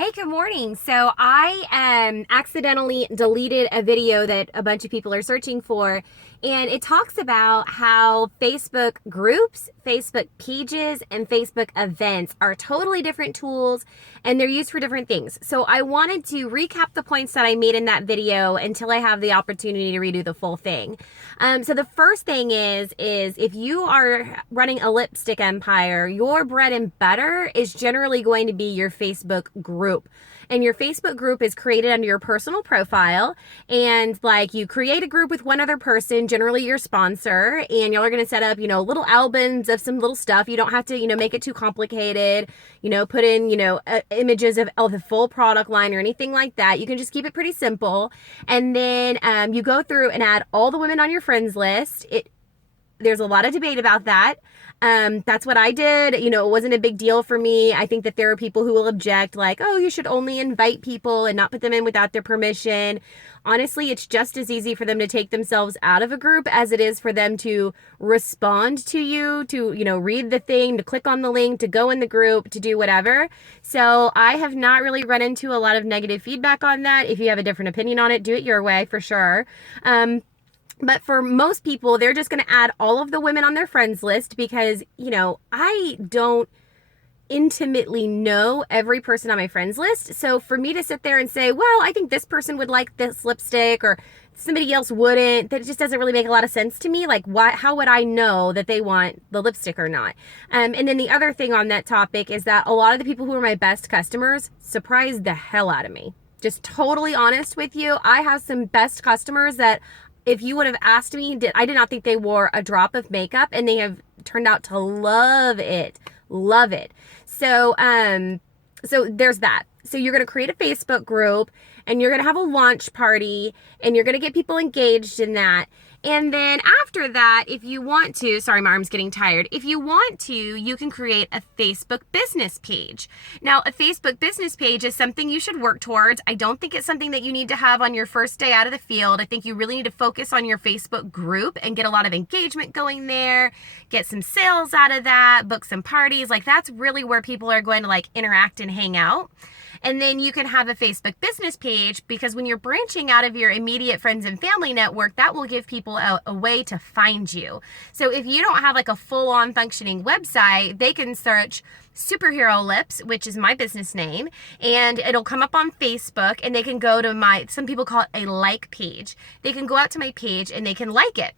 Hey, good morning. So I accidentally deleted a video that a bunch of people are searching for, and it talks about how Facebook groups, Facebook pages, and Facebook events are totally different tools and they're used for different things. So I wanted to recap the points that I made in that video until I have the opportunity to redo the full thing. So the first thing is if you are running a lipstick empire, your bread and butter is generally going to be your Facebook group. And your Facebook group is created under your personal profile. And like you create a group with one other person, generally your sponsor, and y'all are going to set up, little albums of some little stuff. You don't have to, make it too complicated, put in, images of the full product line or anything like that. You can just keep it pretty simple. And then you go through and add all the women on your friends list. There's a lot of debate about that. That's what I did. It wasn't a big deal for me. I think that there are people who will object, like, oh, you should only invite people and not put them in without their permission. Honestly, it's just as easy for them to take themselves out of a group as it is for them to respond to you, to, read the thing, to click on the link, to go in the group, to do whatever. So I have not really run into a lot of negative feedback on that. If you have a different opinion on it, do it your way for sure. But for most people, they're just going to add all of the women on their friends list because, I don't intimately know every person on my friends list. So for me to sit there and say, well, I think this person would like this lipstick or somebody else wouldn't, that just doesn't really make a lot of sense to me. Like, how would I know that they want the lipstick or not? And then the other thing on that topic is that a lot of the people who are my best customers surprise the hell out of me. Just totally honest with you. I have some best customers that if you would have asked me, I did not think they wore a drop of makeup, and they have turned out to love it. Love it. So there's that. So you're going to create a Facebook group and you're going to have a launch party and you're going to get people engaged in that. And then after that, if you want to, sorry, my arm's getting tired. If you want to, you can create a Facebook business page. Now, a Facebook business page is something you should work towards. I don't think it's something that you need to have on your first day out of the field. I think you really need to focus on your Facebook group and get a lot of engagement going there, get some sales out of that, book some parties. Like that's really where people are going to interact and hang out. And then you can have a Facebook business page because when you're branching out of your immediate friends and family network, that will give people a way to find you. So if you don't have a full-on functioning website, they can search Superhero Lips, which is my business name, and it'll come up on Facebook, and they can go to some people call it a like page. They can go out to my page and they can like it.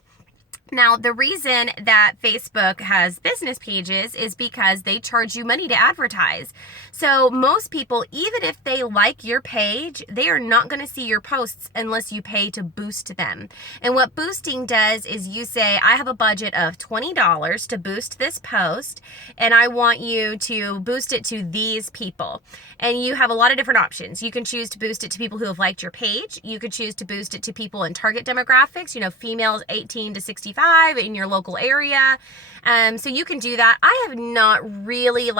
Now, the reason that Facebook has business pages is because they charge you money to advertise. So most people, even if they like your page, they are not going to see your posts unless you pay to boost them. And what boosting does is you say, I have a budget of $20 to boost this post, and I want you to boost it to these people. And you have a lot of different options. You can choose to boost it to people who have liked your page. You could choose to boost it to people in target demographics, females 18 to 65 in your local area. So you can do that. I have not really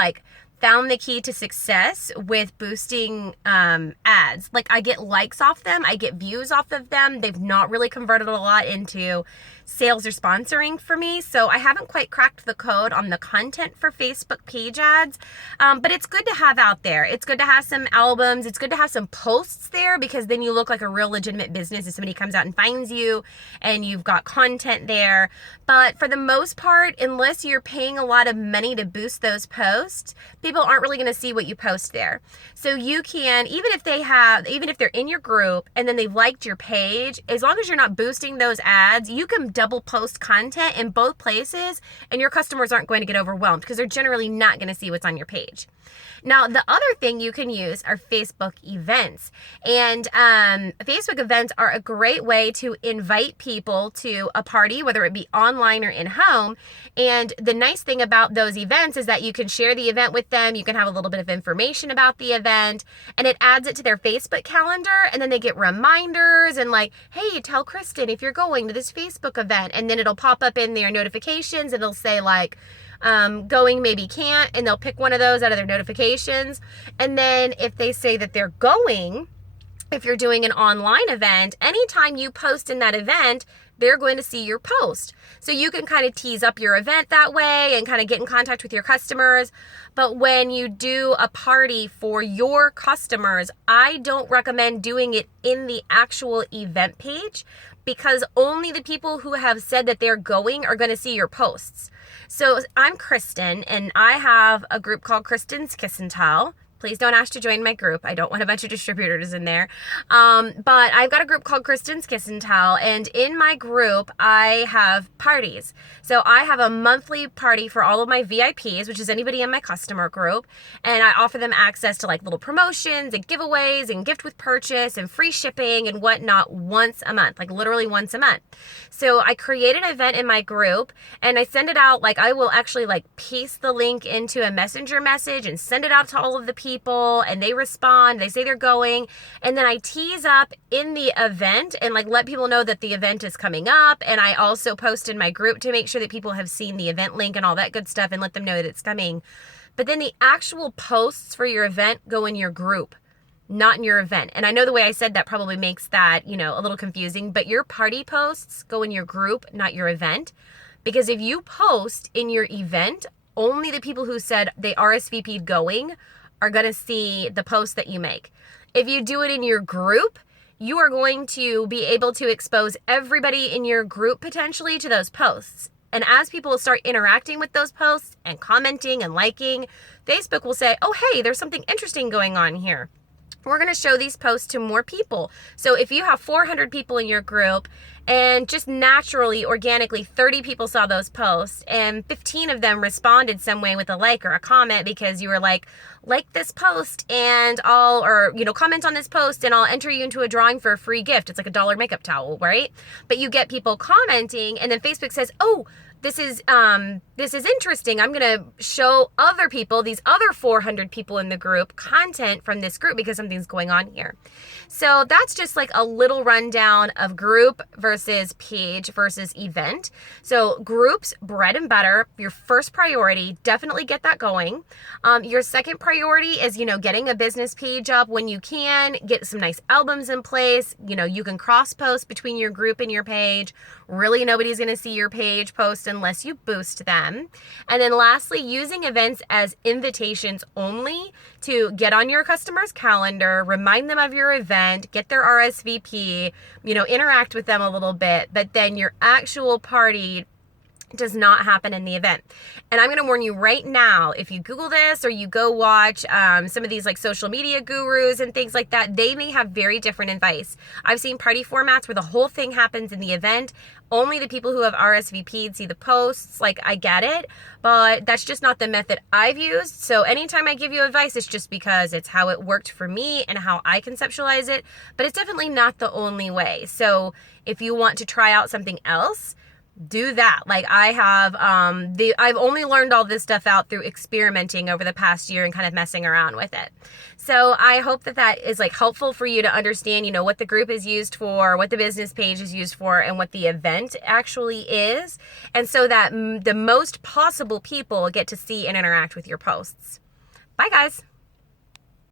found the key to success with boosting ads. I get likes off them. I get views off of them. They've not really converted a lot into sales or sponsoring for me. So I haven't quite cracked the code on the content for Facebook page ads. But it's good to have out there. It's good to have some albums. It's good to have some posts there because then you look like a real legitimate business if somebody comes out and finds you and you've got content there. But for the most part, unless you're paying a lot of money to boost those posts, people aren't really going to see what you post there. So you can, even if they're in your group and then they've liked your page, as long as you're not boosting those ads, you can double post content in both places and your customers aren't going to get overwhelmed because they're generally not going to see what's on your page. Now, the other thing you can use are Facebook events. And Facebook events are a great way to invite people to a party, whether it be online or in home. And the nice thing about those events is that you can share the event with them. You can have a little bit of information about the event and it adds it to their Facebook calendar. And then they get reminders and hey, tell Kristen if you're going to this Facebook event. And then it'll pop up in their notifications and it'll say going, maybe can't, and they'll pick one of those out of their notifications. And then if they say that they're going, if you're doing an online event, anytime you post in that event, they're going to see your post. So you can kind of tease up your event that way and kind of get in contact with your customers. But when you do a party for your customers, I don't recommend doing it in the actual event page, because only the people who have said that they're going are going to see your posts. So I'm Kristen, and I have a group called Kristen's Kiss and Tell. Please don't ask to join my group. I don't want a bunch of distributors in there. But I've got a group called Kristen's Kiss and Tell, and in my group, I have parties. So I have a monthly party for all of my VIPs, which is anybody in my customer group, and I offer them access to like little promotions and giveaways and gift with purchase and free shipping and whatnot once a month, like literally once a month. So I create an event in my group, and I send it out, like I will actually like paste the link into a messenger message and send it out to all of the people, and they respond, they say they're going, and then I tease up in the event and like let people know that the event is coming up. And I also post in my group to make sure that people have seen the event link and all that good stuff and let them know that it's coming. But then the actual posts for your event go in your group, not in your event. And I know the way I said that probably makes that, you know, a little confusing, but your party posts go in your group, not your event. Because if you post in your event, only the people who said they RSVP'd going are going to see the post that you make. If you do it in your group, you are going to be able to expose everybody in your group potentially to those posts. And as people start interacting with those posts and commenting and liking, Facebook will say, oh, hey, there's something interesting going on here. We're going to show these posts to more people. So if you have 400 people in your group and just naturally, organically, 30 people saw those posts and 15 of them responded some way with a like or a comment because you were like this post and comment on this post and I'll enter you into a drawing for a free gift. It's like $1 makeup towel, right? But you get people commenting and then Facebook says, oh, this is interesting. I'm going to show other people, these other 400 people in the group, content from this group because something's going on here. So that's just like a little rundown of group versus page versus event. So groups, bread and butter, your first priority, definitely get that going. Your second priority is, getting a business page up when you can, get some nice albums in place. You can cross post between your group and your page. Really, nobody's going to see your page post unless you boost them. And then lastly, using events as invitations only to get on your customer's calendar, remind them of your event, get their RSVP, interact with them a little bit, but then your actual party does not happen in the event. And I'm going to warn you right now, if you Google this or you go watch some of these like social media gurus and things like that, they may have very different advice. I've seen party formats where the whole thing happens in the event. Only the people who have RSVP'd see the posts. Like, I get it, but that's just not the method I've used. So anytime I give you advice, it's just because it's how it worked for me and how I conceptualize it, but it's definitely not the only way. So if you want to try out something else, do that. Like I have, I've only learned all this stuff out through experimenting over the past year and kind of messing around with it. So I hope that is like helpful for you to understand, what the group is used for, what the business page is used for, and what the event actually is. And so that the most possible people get to see and interact with your posts. Bye guys.